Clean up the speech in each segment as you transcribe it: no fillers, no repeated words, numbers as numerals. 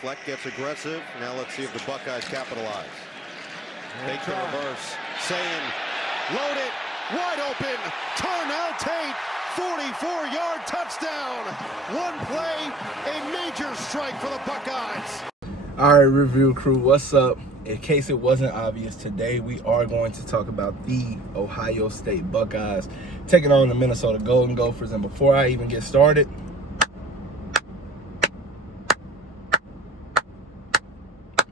Fleck gets aggressive. Now let's see if the Buckeyes capitalize. Take the reverse. Sayin, load it, wide open. Carnell Tate, 44-yard touchdown. One play, a major strike for the Buckeyes. All right, Rearview crew, what's up? In case it wasn't obvious, today we are going to talk about the Ohio State Buckeyes taking on the Minnesota Golden Gophers. And before I even get started,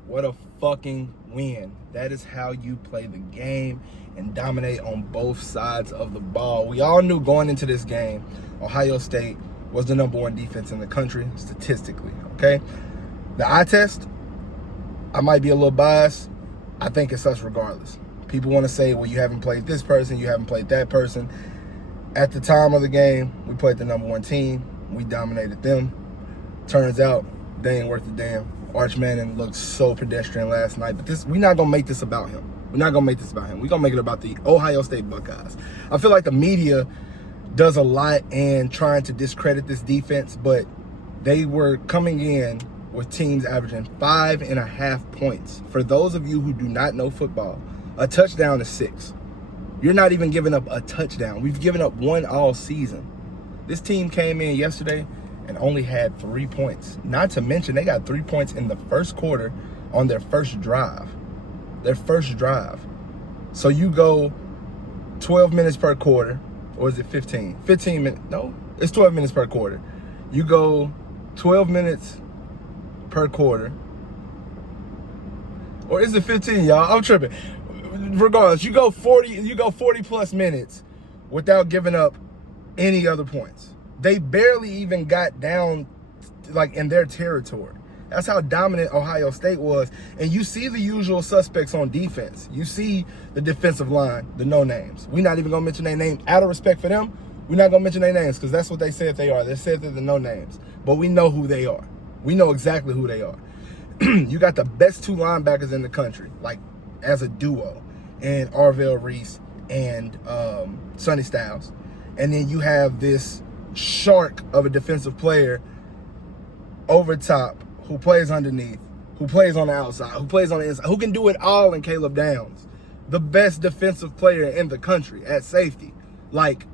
what a fucking win. That is how you play the game and dominate on both sides of the ball. We all knew going into this game, Ohio State was the #1 defense in the country statistically, okay? The eye test, I might be a little biased. I think it's us regardless. People want to say, well, you haven't played this person, you haven't played that person. At the time of the game, we played the #1 team. We dominated them. Turns out, they ain't worth a damn. Arch Manning looked so pedestrian last night, but we're not going to make this about him. We're not going to make this about him. We're going to make it about the Ohio State Buckeyes. I feel like the media does a lot in trying to discredit this defense, but they were coming in with teams averaging 5.5 points. For those of you who do not know football, a touchdown is 6. You're not even giving up a touchdown. We've given up 1 all season. This team came in yesterday and only had 3 points. Not to mention, they got 3 points in the first quarter on their first drive. So you go 12 minutes per quarter, or is it 15? 15 minutes, no, it's 12 minutes per quarter. You go 12 minutes per quarter, or is it 15, y'all? I'm tripping. Regardless, you go 40 plus minutes without giving up any other points. They barely even got down like in their territory. That's how dominant Ohio State was. And you see the usual suspects on defense. You see the defensive line, the no-names. We're not even going to mention their name. Out of respect for them, we're not going to mention their names because that's what they said they are. They said they're the no-names. But we know who they are. We know exactly who they are. You got the best 2 linebackers in the country, like as a duo, and Arvell Reese and Sonny Styles. And then you have this shark of a defensive player over top who plays underneath, who plays on the outside, who plays on the inside, who can do it all in Caleb Downs. The best defensive player in the country at safety. Like,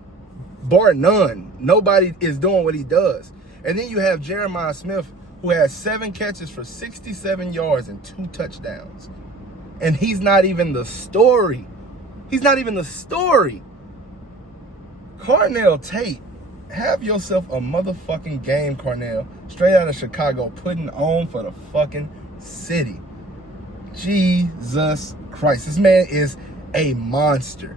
bar none. Nobody is doing what he does. And then you have Jeremiah Smith, who has 7 catches for 67 yards and 2 touchdowns. And he's not even the story. He's not even the story. Carnell Tate, have yourself a motherfucking game, Carnell. Straight out of Chicago, putting on for the fucking city. Jesus Christ. This man is a monster.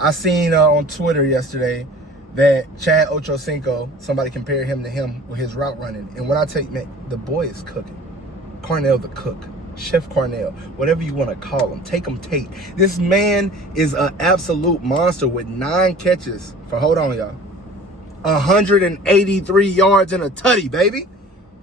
I seen on Twitter yesterday that Chad Ochocinco, somebody compared him to him with his route running. And when I tell you, man, the boy is cooking. Carnell the cook. Chef Carnell, whatever you want to call him. Take him Tate. This man is an absolute monster with 9 catches for, hold on, y'all, 183 yards and a tutty, baby.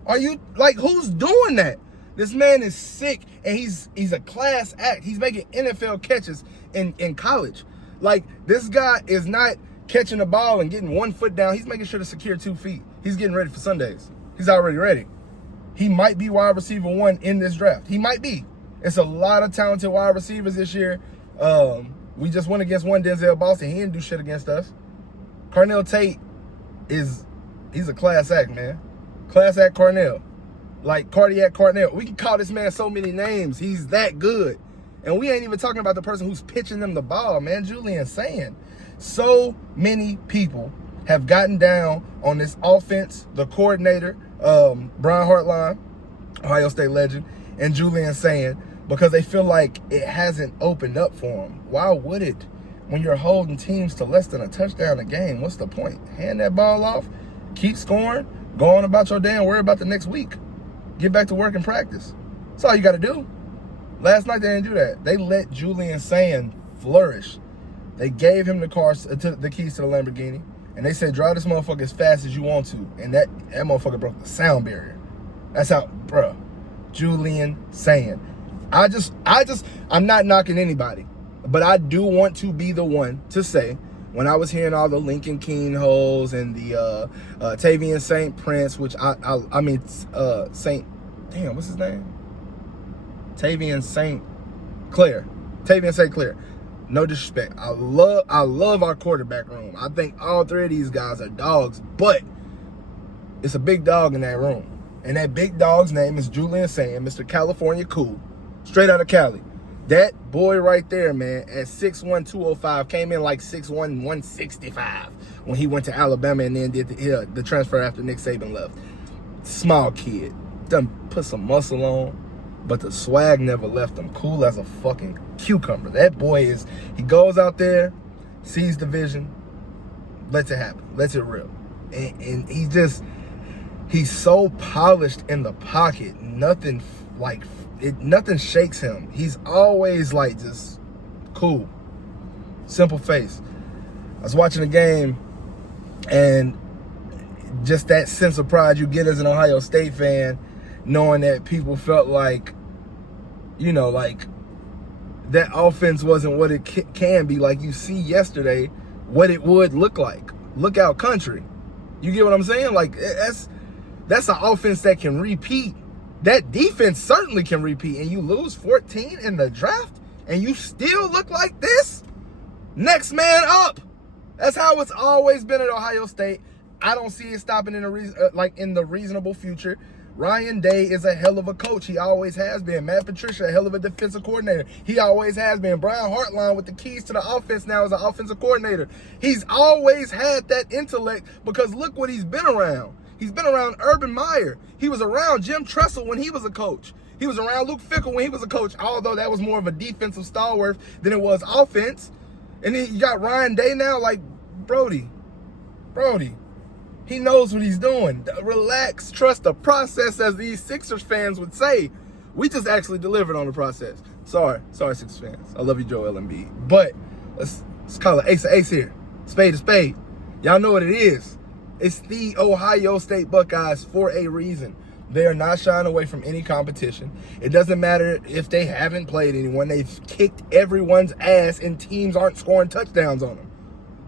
Are you, like, who's doing that? This man is sick, and he's a class act. He's making NFL catches in college. Like, this guy is not catching the ball and getting 1 foot down. He's making sure to secure 2 feet. He's getting ready for Sundays. He's already ready. He might be wide receiver 1 in this draft. He might be. It's a lot of talented wide receivers this year. We just went against one, Denzel Boston. He didn't do shit against us. Carnell Tate he's a class act, man. Class act Carnell. Like cardiac Carnell. We can call this man so many names. He's that good. And we ain't even talking about the person who's pitching them the ball, man. Julian Sayin. So many people have gotten down on this offense, the coordinator, Brian Hartline, Ohio State legend, and Julian Sayin, because they feel like it hasn't opened up for them. Why would it? When you're holding teams to less than a touchdown a game, what's the point? Hand that ball off, keep scoring, go on about your day and worry about the next week. Get back to work and practice. That's all you got to do. Last night, they didn't do that. They let Julian Sayin flourish. They gave him the keys to the Lamborghini, and they said, drive this motherfucker as fast as you want to. And that motherfucker broke the sound barrier. That's how, bruh. Julian Sayin. I'm not knocking anybody, but I do want to be the one to say, when I was hearing all the Lincoln Keenholes and the Tavian St. Prince, which St. damn, what's his name? Tavian St. Clair. Tavian St. Clair. No disrespect. I love our quarterback room. I think all three of these guys are dogs, but it's a big dog in that room. And that big dog's name is Julian Sayin, Mr. California Cool, straight out of Cali. That boy right there, man, at 6'1", 205, came in like 6'1", 165 when he went to Alabama and then did the transfer after Nick Saban left. Small kid. Done put some muscle on, but the swag never left him. Cool as a fucking cucumber. That boy is, he goes out there, sees the vision, lets it happen, lets it rip. And he's so polished in the pocket. Nothing shakes him. He's always like just cool, simple face. I was watching the game, and just that sense of pride you get as an Ohio State fan, knowing that people felt like, like that offense wasn't what it can be. Like you see yesterday what it would look like. Look out country. You get what I'm saying? Like that's an offense that can repeat. That defense certainly can repeat, and you lose 14 in the draft, and you still look like this? Next man up. That's how it's always been at Ohio State. I don't see it stopping in the reasonable future. Ryan Day is a hell of a coach. He always has been. Matt Patricia, a hell of a defensive coordinator. He always has been. Brian Hartline with the keys to the offense now as an offensive coordinator. He's always had that intellect because look what he's been around. He's been around Urban Meyer. He was around Jim Tressel when he was a coach. He was around Luke Fickell when he was a coach, although that was more of a defensive stalwart than it was offense. And then you got Ryan Day now, like, Brody, he knows what he's doing. Relax, trust the process, as these Sixers fans would say. We just actually delivered on the process. Sorry, Sixers fans. I love you, Joel Embiid. But let's call it ace of ace here. Spade to spade. Y'all know what it is. It's the Ohio State Buckeyes for a reason. They are not shying away from any competition. It doesn't matter if they haven't played anyone. They've kicked everyone's ass and teams aren't scoring touchdowns on them.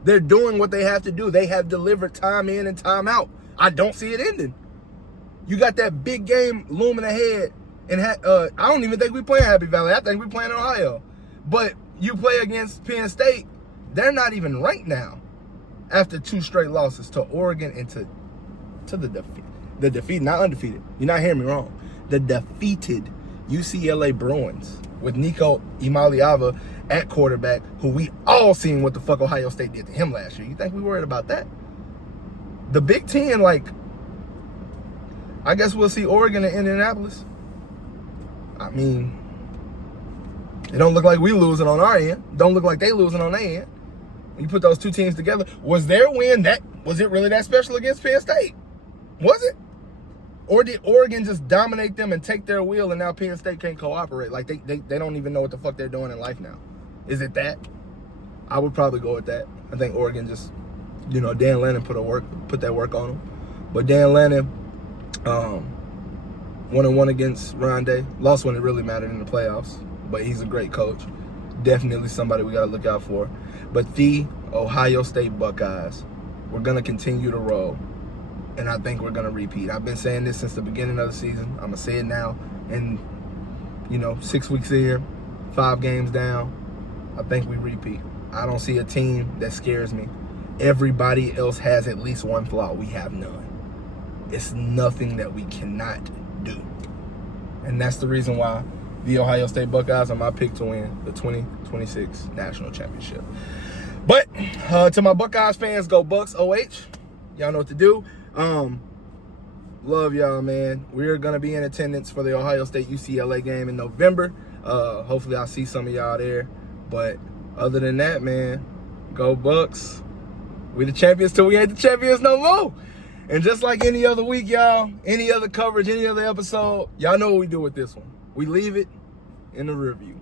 They're doing what they have to do. They have delivered time in and time out. I don't see it ending. You got that big game looming ahead. And I don't even think we play in Happy Valley. I think we play in Ohio. But you play against Penn State. They're not even ranked now after 2 straight losses to Oregon and to the defeat, not undefeated. You're not hearing me wrong. The defeated UCLA Bruins with Nico Imaliava at quarterback, who we all seen what the fuck Ohio State did to him last year. You think we worried about that? The Big Ten, I guess we'll see Oregon and Indianapolis. I mean, it don't look like we losing on our end. Don't look like they losing on their end. When you put those two teams together, was their win was it really that special against Penn State? Was it? Or did Oregon just dominate them and take their wheel, and now Penn State can't cooperate? Like they don't even know what the fuck they're doing in life now. Is it that? I would probably go with that. I think Oregon just, Dan Lannon put that work on them. But Dan Lannon, 1-1 against Ryan Day. Lost when it really mattered in the playoffs. But he's a great coach. Definitely somebody we got to look out for. But the Ohio State Buckeyes, we're going to continue to roll. And I think we're going to repeat. I've been saying this since the beginning of the season. I'm going to say it now. And, 6 weeks in, 5 games down, I think we repeat. I don't see a team that scares me. Everybody else has at least one flaw. We have none. It's nothing that we cannot do. And that's the reason why the Ohio State Buckeyes are my pick to win the 2026 National Championship. But to my Buckeyes fans, go Bucks OH. Y'all know what to do. Love y'all, man. We're going to be in attendance for the Ohio State UCLA game in November. Hopefully I'll see some of y'all there. But other than that, man, go Bucks. We the champions till we ain't the champions no more. And just like any other week, y'all, any other coverage, any other episode, y'all know what we do with this one. We leave it in the rear view.